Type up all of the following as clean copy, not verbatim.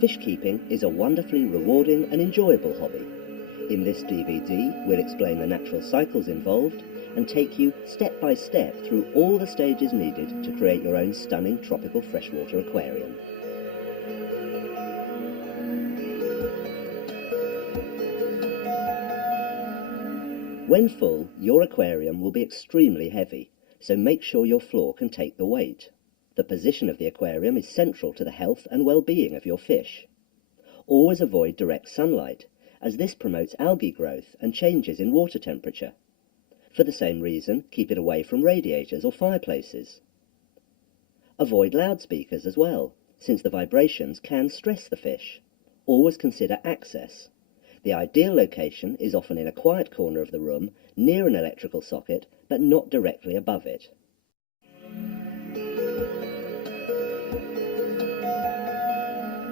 Fish keeping is a wonderfully rewarding and enjoyable hobby. In this DVD, we'll explain the natural cycles involved and take you step by step through all the stages needed to create your own stunning tropical freshwater aquarium. When full, your aquarium will be extremely heavy, so make sure your floor can take the weight. The position of the aquarium is central to the health and well-being of your fish. Always avoid direct sunlight, as this promotes algae growth and changes in water temperature. For the same reason, keep it away from radiators or fireplaces. Avoid loudspeakers as well, since the vibrations can stress the fish. Always consider access. The ideal location is often in a quiet corner of the room, near an electrical socket, but not directly above it.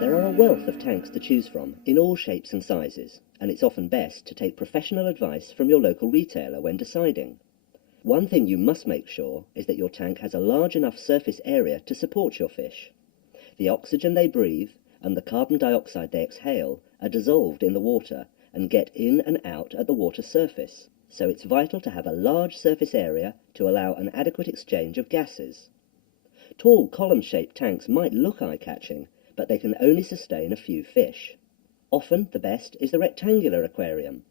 There are a wealth of tanks to choose from, in all shapes and sizes, and it's often best to take professional advice from your local retailer when deciding. One thing you must make sure is that your tank has a large enough surface area to support your fish. The oxygen they breathe and the carbon dioxide they exhale are dissolved in the water and get in and out at the water surface, so it's vital to have a large surface area to allow an adequate exchange of gases. Tall column-shaped tanks might look eye-catching, but they can only sustain a few fish. Often the best is the rectangular aquarium.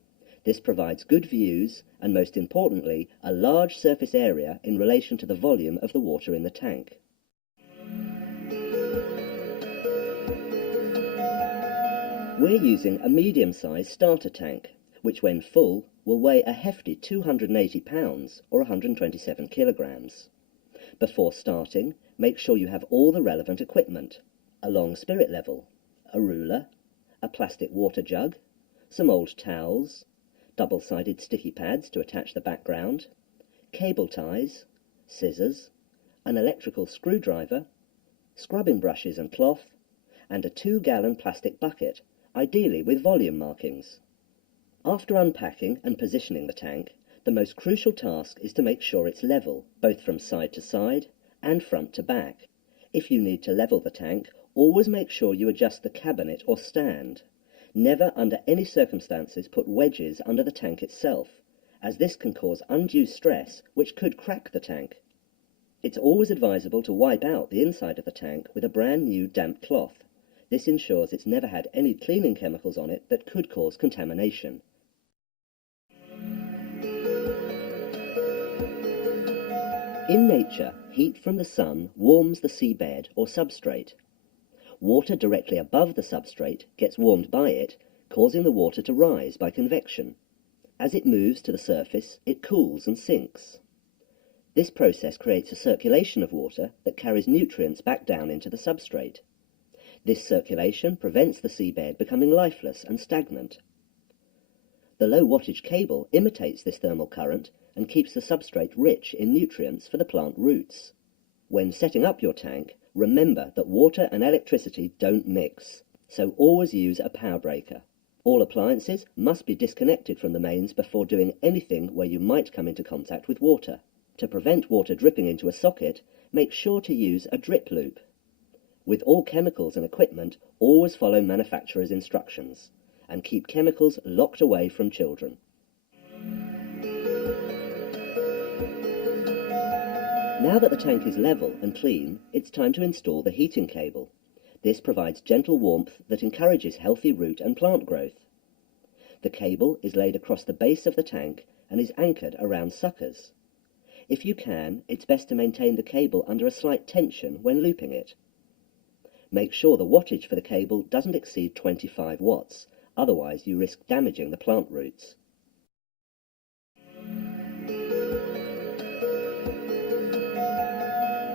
This provides good views and, most importantly, a large surface area in relation to the volume of the water in the tank. We're using a medium-sized starter tank, which when full will weigh a hefty 280 pounds or 127 kilograms. Before starting, make sure you have all the relevant equipment: a long spirit level, a ruler, a plastic water jug, some old towels, double-sided sticky pads to attach the background, cable ties, scissors, an electrical screwdriver, scrubbing brushes and cloth, and a 2-gallon plastic bucket, ideally with volume markings. After unpacking and positioning the tank, the most crucial task is to make sure it's level, both from side to side and front to back. If you need to level the tank, always make sure you adjust the cabinet or stand. Never under any circumstances put wedges under the tank itself, as this can cause undue stress which could crack the tank. It's always advisable to wipe out the inside of the tank with a brand new damp cloth. This ensures it's never had any cleaning chemicals on it that could cause contamination. In nature, heat from the sun warms the seabed or substrate. Water directly above the substrate gets warmed by it, causing the water to rise by convection. As it moves to the surface, it cools and sinks. This process creates a circulation of water that carries nutrients back down into the substrate. This circulation prevents the seabed becoming lifeless and stagnant. The low wattage cable imitates this thermal current and keeps the substrate rich in nutrients for the plant roots. When setting up your tank, remember that water and electricity don't mix, so always use a power breaker. All appliances must be disconnected from the mains before doing anything where you might come into contact with water. To prevent water dripping into a socket, make sure to use a drip loop. With all chemicals and equipment, always follow manufacturer's instructions, and keep chemicals locked away from children. Now that the tank is level and clean, it's time to install the heating cable. This provides gentle warmth that encourages healthy root and plant growth. The cable is laid across the base of the tank and is anchored around suckers. If you can, it's best to maintain the cable under a slight tension when looping it. Make sure the wattage for the cable doesn't exceed 25 watts, otherwise you risk damaging the plant roots.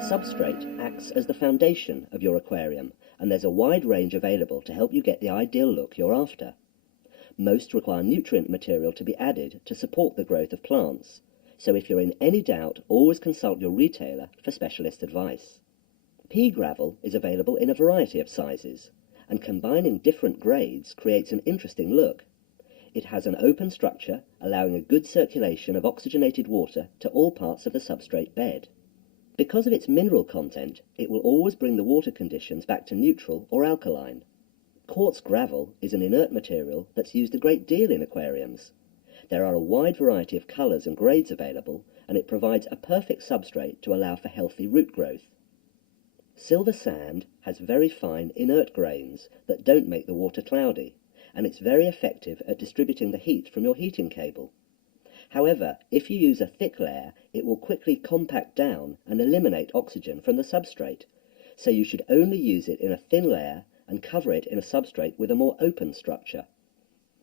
Substrate acts as the foundation of your aquarium, and there's a wide range available to help you get the ideal look you're after. Most require nutrient material to be added to support the growth of plants, so if you're in any doubt, always consult your retailer for specialist advice. Pea gravel is available in a variety of sizes, and combining different grades creates an interesting look. It has an open structure, allowing a good circulation of oxygenated water to all parts of the substrate bed. Because of its mineral content, it will always bring the water conditions back to neutral or alkaline. Quartz gravel is an inert material that's used a great deal in aquariums. There are a wide variety of colours and grades available, and it provides a perfect substrate to allow for healthy root growth. Silver sand has very fine inert grains that don't make the water cloudy, and it's very effective at distributing the heat from your heating cable. However, if you use a thick layer, it will quickly compact down and eliminate oxygen from the substrate, so you should only use it in a thin layer and cover it in a substrate with a more open structure.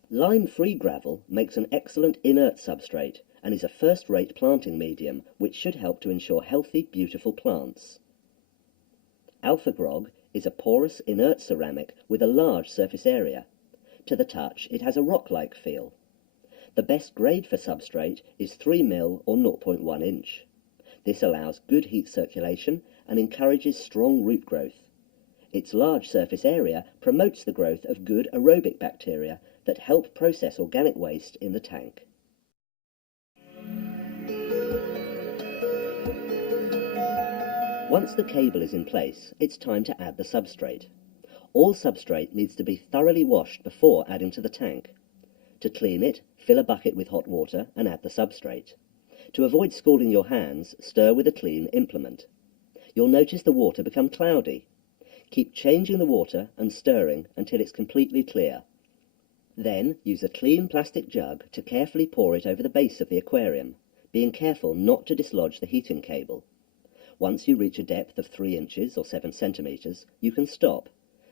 Lime-free gravel makes an excellent inert substrate and is a first-rate planting medium which should help to ensure healthy, beautiful plants. Alpha grog is a porous, inert ceramic with a large surface area. To the touch, it has a rock-like feel. The best grade for substrate is 3 mm or 0.1 inch. This allows good heat circulation and encourages strong root growth. Its large surface area promotes the growth of good aerobic bacteria that help process organic waste in the tank. Once the cable is in place, it's time to add the substrate. All substrate needs to be thoroughly washed before adding to the tank. To clean it, fill a bucket with hot water and add the substrate. To avoid scalding your hands, stir with a clean implement. You'll notice the water become cloudy. Keep changing the water and stirring until it's completely clear. Then use a clean plastic jug to carefully pour it over the base of the aquarium, being careful not to dislodge the heating cable. Once you reach a depth of 3 inches or 7 centimeters, you can stop,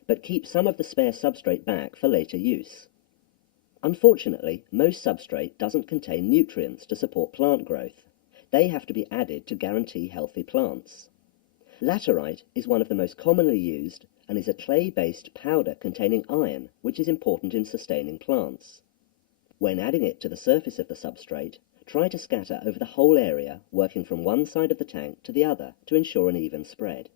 but keep some of the spare substrate back for later use. Unfortunately, most substrate doesn't contain nutrients to support plant growth. They have to be added to guarantee healthy plants. Laterite is one of the most commonly used and is a clay-based powder containing iron, which is important in sustaining plants. When adding it to the surface of the substrate, try to scatter over the whole area, working from one side of the tank to the other to ensure an even spread.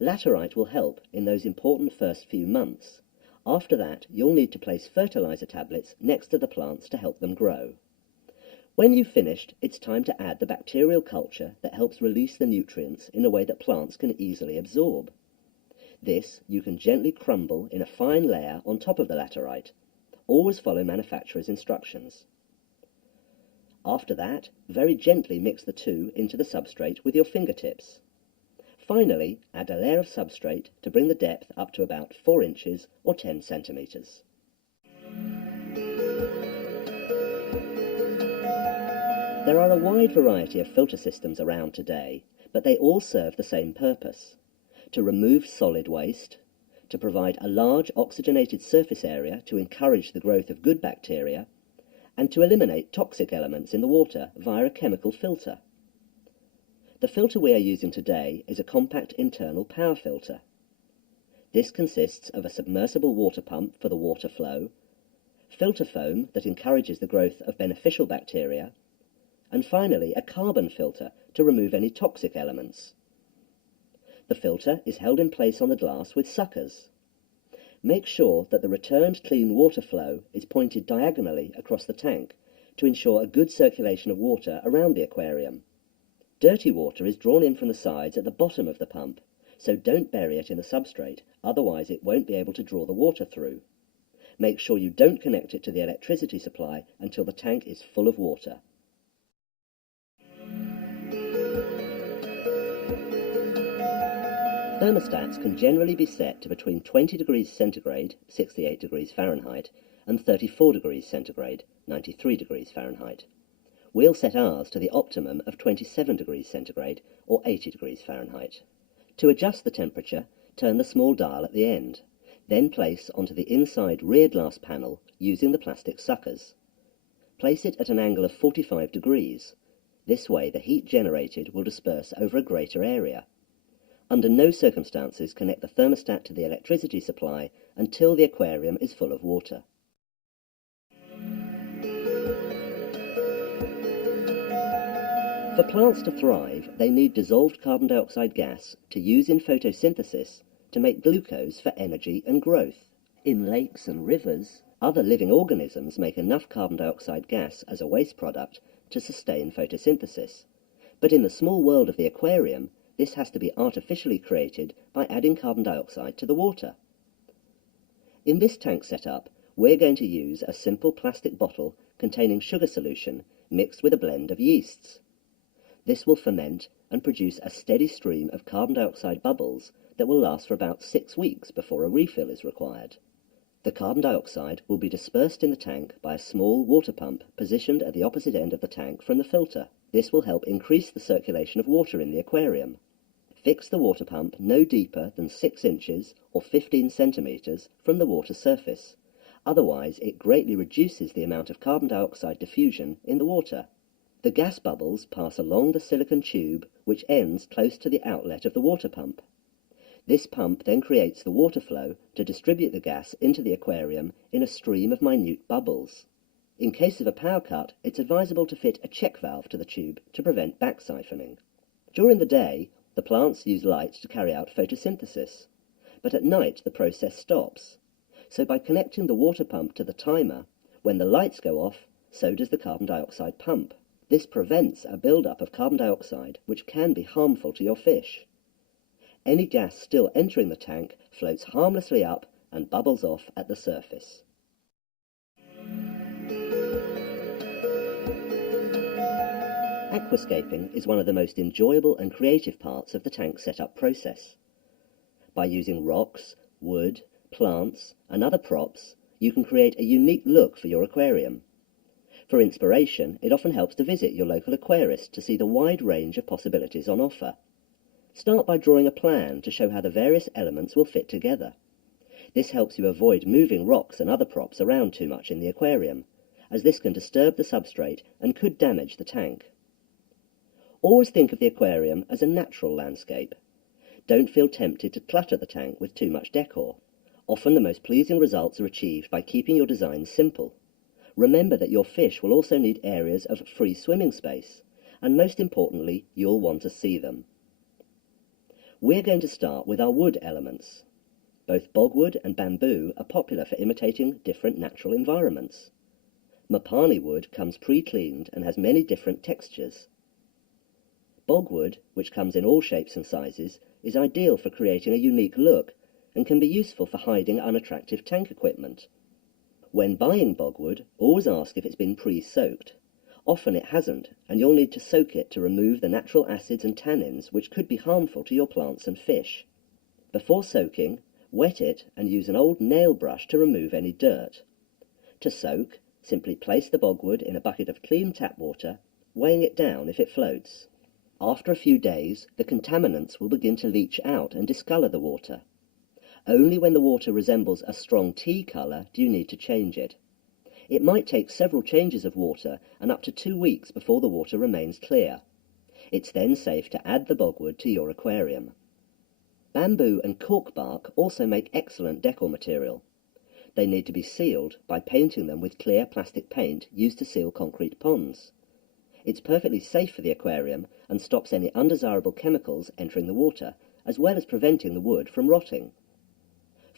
Laterite will help in those important first few months. After that, you'll need to place fertilizer tablets next to the plants to help them grow. When you've finished, it's time to add the bacterial culture that helps release the nutrients in a way that plants can easily absorb. This you can gently crumble in a fine layer on top of the laterite. Always follow manufacturer's instructions. After that, very gently mix the two into the substrate with your fingertips. Finally, add a layer of substrate to bring the depth up to about 4 inches or 10 centimeters. There are a wide variety of filter systems around today, but they all serve the same purpose: to remove solid waste, to provide a large oxygenated surface area to encourage the growth of good bacteria, and to eliminate toxic elements in the water via a chemical filter. The filter we are using today is a compact internal power filter. This consists of a submersible water pump for the water flow, filter foam that encourages the growth of beneficial bacteria, and finally a carbon filter to remove any toxic elements. The filter is held in place on the glass with suckers. Make sure that the returned clean water flow is pointed diagonally across the tank to ensure a good circulation of water around the aquarium. Dirty water is drawn in from the sides at the bottom of the pump, so don't bury it in the substrate, otherwise it won't be able to draw the water through. Make sure you don't connect it to the electricity supply until the tank is full of water. Thermostats can generally be set to between 20 degrees centigrade, 68 degrees Fahrenheit, and 34 degrees centigrade, 93 degrees Fahrenheit. We'll set ours to the optimum of 27 degrees centigrade, or 80 degrees Fahrenheit. To adjust the temperature, turn the small dial at the end, then place onto the inside rear glass panel using the plastic suckers. Place it at an angle of 45 degrees. This way the heat generated will disperse over a greater area. Under no circumstances connect the thermostat to the electricity supply until the aquarium is full of water. For plants to thrive, they need dissolved carbon dioxide gas to use in photosynthesis to make glucose for energy and growth. In lakes and rivers, other living organisms make enough carbon dioxide gas as a waste product to sustain photosynthesis. But in the small world of the aquarium, this has to be artificially created by adding carbon dioxide to the water. In this tank setup, we're going to use a simple plastic bottle containing sugar solution mixed with a blend of yeasts. This will ferment and produce a steady stream of carbon dioxide bubbles that will last for about 6 weeks before a refill is required. The carbon dioxide will be dispersed in the tank by a small water pump positioned at the opposite end of the tank from the filter. This will help increase the circulation of water in the aquarium. Fix the water pump no deeper than 6 inches or 15 centimetres from the water surface. Otherwise, it greatly reduces the amount of carbon dioxide diffusion in the water. The gas bubbles pass along the silicon tube which ends close to the outlet of the water pump. This pump then creates the water flow to distribute the gas into the aquarium in a stream of minute bubbles. In case of a power cut, it's advisable to fit a check valve to the tube to prevent back siphoning. During the day, the plants use light to carry out photosynthesis, but at night the process stops. So by connecting the water pump to the timer, when the lights go off, so does the carbon dioxide pump. This prevents a build-up of carbon dioxide which can be harmful to your fish. Any gas still entering the tank floats harmlessly up and bubbles off at the surface. Aquascaping is one of the most enjoyable and creative parts of the tank setup process. By using rocks, wood, plants and other props, you can create a unique look for your aquarium. For inspiration, it often helps to visit your local aquarist to see the wide range of possibilities on offer. Start by drawing a plan to show how the various elements will fit together. This helps you avoid moving rocks and other props around too much in the aquarium, as this can disturb the substrate and could damage the tank. Always think of the aquarium as a natural landscape. Don't feel tempted to clutter the tank with too much decor. Often the most pleasing results are achieved by keeping your design simple. Remember that your fish will also need areas of free swimming space, and most importantly, you'll want to see them. We're going to start with our wood elements. Both bogwood and bamboo are popular for imitating different natural environments. Mapani wood comes pre-cleaned and has many different textures. Bogwood, which comes in all shapes and sizes, is ideal for creating a unique look and can be useful for hiding unattractive tank equipment. When buying bogwood, always ask if it's been pre-soaked. Often it hasn't, and you'll need to soak it to remove the natural acids and tannins which could be harmful to your plants and fish. Before soaking, wet it and use an old nail brush to remove any dirt. To soak, simply place the bogwood in a bucket of clean tap water, weighing it down if it floats. After a few days, the contaminants will begin to leach out and discolour the water. Only when the water resembles a strong tea colour do you need to change it. It might take several changes of water and up to 2 weeks before the water remains clear. It's then safe to add the bogwood to your aquarium. Bamboo and cork bark also make excellent decor material. They need to be sealed by painting them with clear plastic paint used to seal concrete ponds. It's perfectly safe for the aquarium and stops any undesirable chemicals entering the water, as well as preventing the wood from rotting.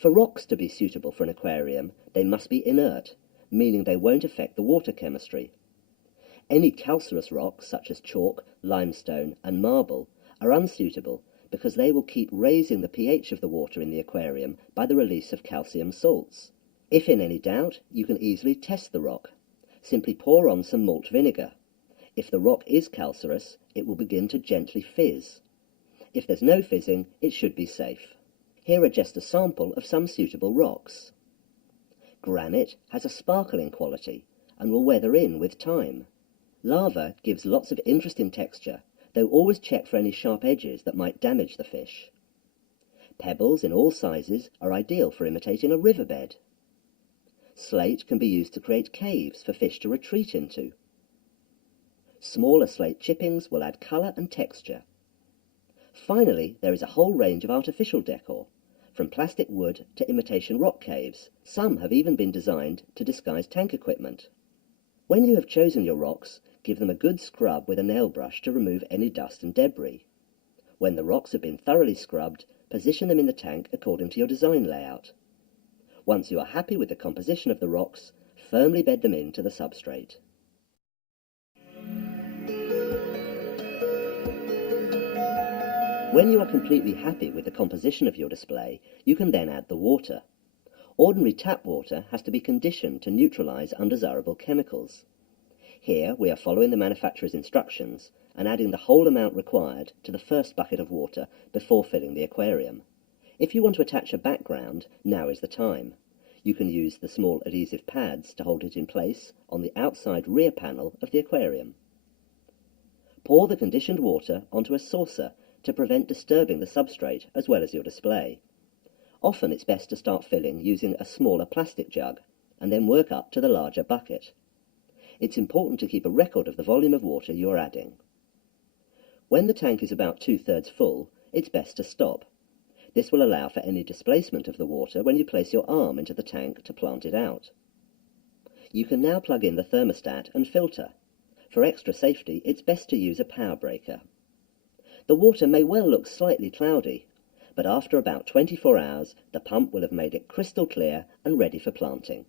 For rocks to be suitable for an aquarium, they must be inert, meaning they won't affect the water chemistry. Any calcareous rocks, such as chalk, limestone and marble, are unsuitable because they will keep raising the pH of the water in the aquarium by the release of calcium salts. If in any doubt, you can easily test the rock. Simply pour on some malt vinegar. If the rock is calcareous, it will begin to gently fizz. If there's no fizzing, it should be safe. Here are just a sample of some suitable rocks. Granite has a sparkling quality and will weather in with time. Lava gives lots of interesting texture, though always check for any sharp edges that might damage the fish. Pebbles in all sizes are ideal for imitating a riverbed. Slate can be used to create caves for fish to retreat into. Smaller slate chippings will add colour and texture. Finally, there is a whole range of artificial decor, from plastic wood to imitation rock caves. Some have even been designed to disguise tank equipment. When you have chosen your rocks, give them a good scrub with a nail brush to remove any dust and debris. When the rocks have been thoroughly scrubbed, position them in the tank according to your design layout. Once you are happy with the composition of the rocks, firmly bed them into the substrate. When you are completely happy with the composition of your display, you can then add the water. Ordinary tap water has to be conditioned to neutralize undesirable chemicals. Here we are following the manufacturer's instructions and adding the whole amount required to the first bucket of water before filling the aquarium. If you want to attach a background, now is the time. You can use the small adhesive pads to hold it in place on the outside rear panel of the aquarium. Pour the conditioned water onto a saucer to prevent disturbing the substrate as well as your display. Often it's best to start filling using a smaller plastic jug and then work up to the larger bucket. It's important to keep a record of the volume of water you are adding. When the tank is about 2/3 full, it's best to stop. This will allow for any displacement of the water when you place your arm into the tank to plant it out. You can now plug in the thermostat and filter. For extra safety, it's best to use a power breaker. The water may well look slightly cloudy, but after about 24 hours, the pump will have made it crystal clear and ready for planting.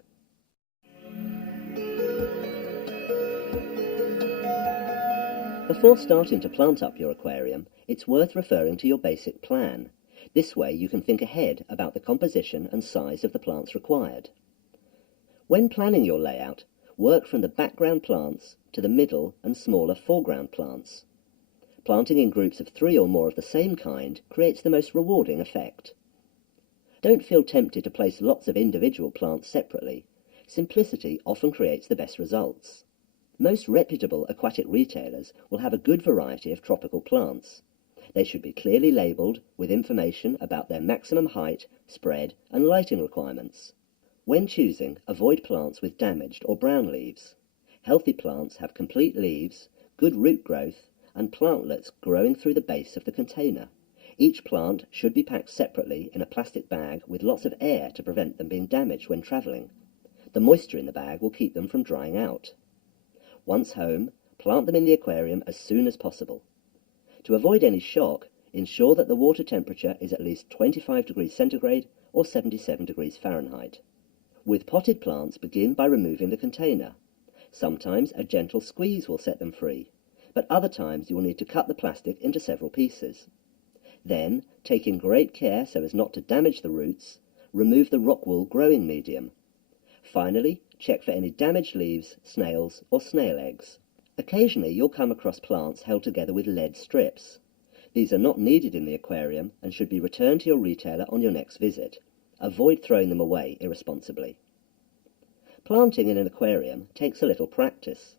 Before starting to plant up your aquarium, it's worth referring to your basic plan. This way you can think ahead about the composition and size of the plants required. When planning your layout, work from the background plants to the middle and smaller foreground plants. Planting in groups of 3 or more of the same kind creates the most rewarding effect. Don't feel tempted to place lots of individual plants separately. Simplicity often creates the best results. Most reputable aquatic retailers will have a good variety of tropical plants. They should be clearly labelled with information about their maximum height, spread and lighting requirements. When choosing, avoid plants with damaged or brown leaves. Healthy plants have complete leaves, good root growth and plantlets growing through the base of the container. Each plant should be packed separately in a plastic bag with lots of air to prevent them being damaged when travelling. The moisture in the bag will keep them from drying out. Once home, plant them in the aquarium as soon as possible. To avoid any shock, ensure that the water temperature is at least 25 degrees centigrade or 77 degrees Fahrenheit. With potted plants, begin by removing the container. Sometimes a gentle squeeze will set them free, but other times you will need to cut the plastic into several pieces. Then, taking great care so as not to damage the roots, remove the rock wool growing medium. Finally, check for any damaged leaves, snails or snail eggs. Occasionally you'll come across plants held together with lead strips. These are not needed in the aquarium and should be returned to your retailer on your next visit. Avoid throwing them away irresponsibly. Planting in an aquarium takes a little practice.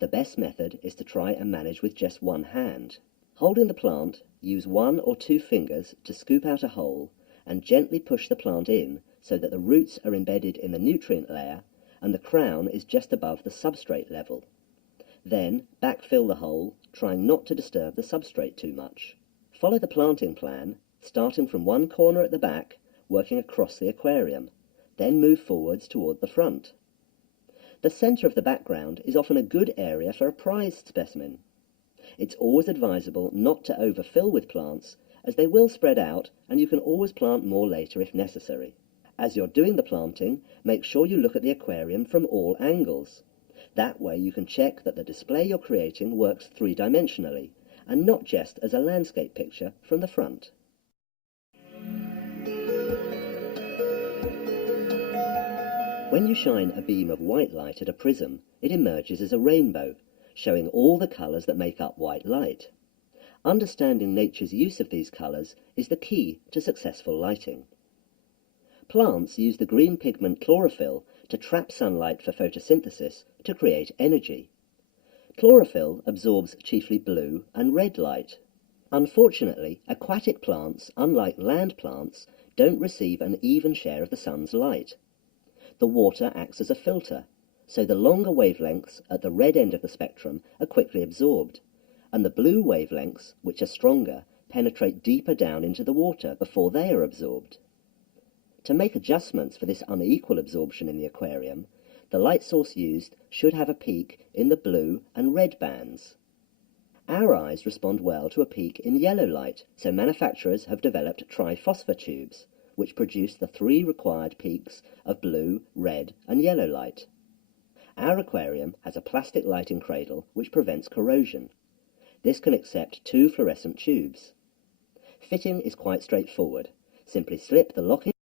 The best method is to try and manage with just one hand. Holding the plant, use 1 or 2 fingers to scoop out a hole and gently push the plant in so that the roots are embedded in the nutrient layer and the crown is just above the substrate level. Then backfill the hole, trying not to disturb the substrate too much. Follow the planting plan, starting from one corner at the back, working across the aquarium, then move forwards toward the front. The centre of the background is often a good area for a prized specimen. It's always advisable not to overfill with plants, as they will spread out and you can always plant more later if necessary. As you're doing the planting, make sure you look at the aquarium from all angles. That way you can check that the display you're creating works 3-dimensionally, and not just as a landscape picture from the front. When you shine a beam of white light at a prism, it emerges as a rainbow, showing all the colours that make up white light. Understanding nature's use of these colours is the key to successful lighting. Plants use the green pigment chlorophyll to trap sunlight for photosynthesis to create energy. Chlorophyll absorbs chiefly blue and red light. Unfortunately, aquatic plants, unlike land plants, don't receive an even share of the sun's light. The water acts as a filter, so the longer wavelengths at the red end of the spectrum are quickly absorbed, and the blue wavelengths, which are stronger, penetrate deeper down into the water before they are absorbed. To make adjustments for this unequal absorption in the aquarium, the light source used should have a peak in the blue and red bands. Our eyes respond well to a peak in yellow light, so manufacturers have developed triphosphor tubes, which produce the 3 required peaks of blue, red and yellow light. Our aquarium has a plastic lighting cradle which prevents corrosion. This can accept 2 fluorescent tubes. Fitting is quite straightforward. Simply slip the lock-in